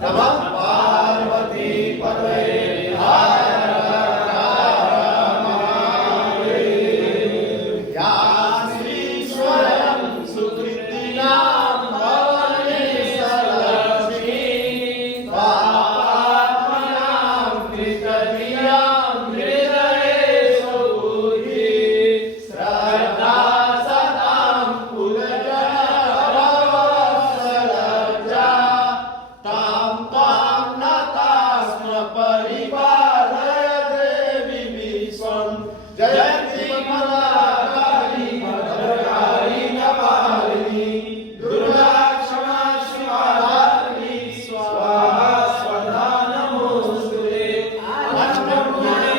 नमः पार्वती पतये हर हर महादेव। या श्री स्वयं सुकृतिनां भवनेश्वरलक्ष्मी पापात्मनां कृतधियां हृदयेषु बुद्धि श्रद्धा सदां कुलजनवत्सलज्जा तां तां नतास्म परिपालय देवी विश्वं जयति कमलाकारि भद्रकाली कपालिनी दुर्गा क्षमा शिवा धात्री स्वाहा स्वधा नमोस्तुते। अन्नपूर्णे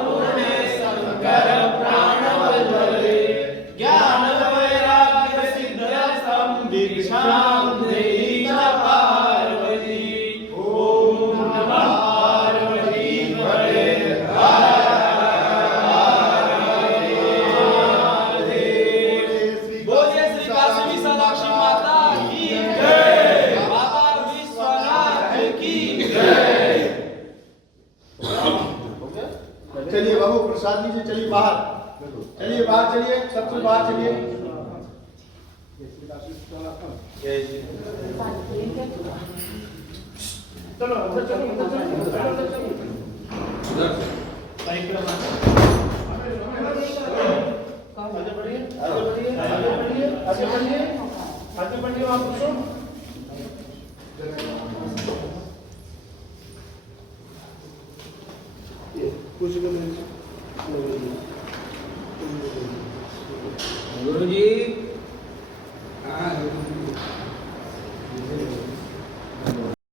पूर्णे शंकर प्राणवल्लभे ज्ञान वैराग्य सिद्ध्यर्थं भिक्षां देहि च पार्वती। ओम नमः पार्वती पतये हर हर महादेव। बोलिए श्री काशी विशालाक्षी माता की जय, बाबा विश्वनाथ की जय। चलिए बाबू प्रसाद लीजिए, चलिए बाहर, चलिए बाहर, चलिए सबसे बाहर चलिए। चलो अंदर चलो, अंदर चलो, अंदर चलो। आगे बढ़िए, आगे बढ़िए, आगे बढ़िए, आगे बढ़िए, आगे बढ़िए आप पूछो। कुछ